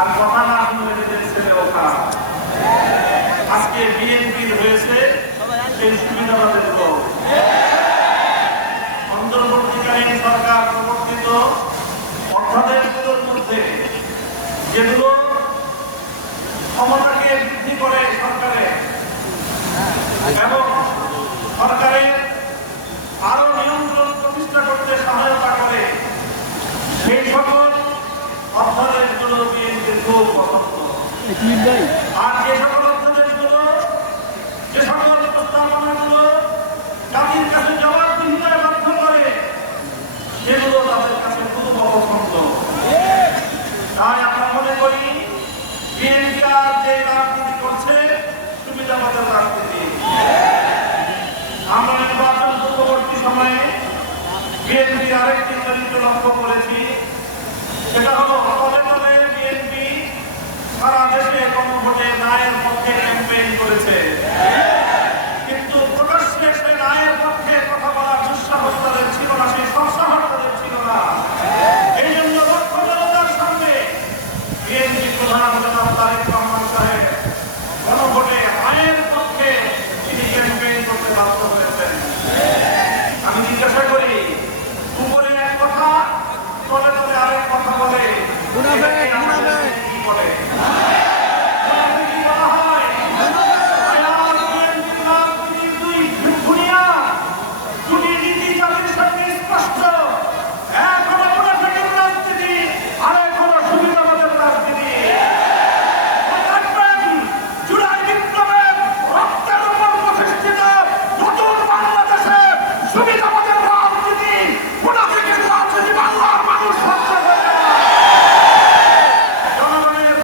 আর কথা না শুনলে নিজের ছেলে ওঠা। আজকে বিএনপির হয়েছে সেই সুবিধাবাদের লোক। অন্তর্বর্তীকালীন সরকার প্রবর্তিত অধ্যাদেশগুলোর মধ্যে যেগুলো ক্ষমতাকে বৃদ্ধি করে সরকারের এবং সরকারের আরো নিয়ন্ত্রণ প্রতিষ্ঠা করতে সহায়তা করে, সেই সকল অধ্যাদেশগুলো বিএনপির খুব পছন্দ। আর যে সকল অধ্যাদেশগুলো, যে সকল প্রস্তাবনাগুলো জাতির কাছে জবাবদিহিতায় বাধ্য করে, সেগুলো তাদের কাছে খুব অপছন্দ। তাই আমরা মনে করি বিএনপি আর যে রাজনীতি করছে সুবিধাবাদের রাজনীতি। আমরা নির্বাচন পূর্ববর্তী সময়ে বিএনপির আরেকটি চরিত্র লক্ষ্য করেছি, সেটা হলো তলে তলে বিএনপি সারা দেশে গণভোটে ন্যায়ের পক্ষে ক্যাম্পেইন করেছে, কিন্তু প্রকাশ্যে সে ন্যায়ের পক্ষে কথা বলার দুঃসাহস তাদের ছিল না, সেই সৎসাহস তাদের ছিল না। এই জন্য লক্ষ জনতার সামনে বিএনপি প্রধান জনাব তারেক রহমান সাহেব গণভোটে ন্যায়ের পক্ষে তিনি ক্যাম্পেইন করতে বাধ্য হয়েছেন। আমি জিজ্ঞাসা করি, উপরে এক কথা তলে তলে আরেক কথা বলে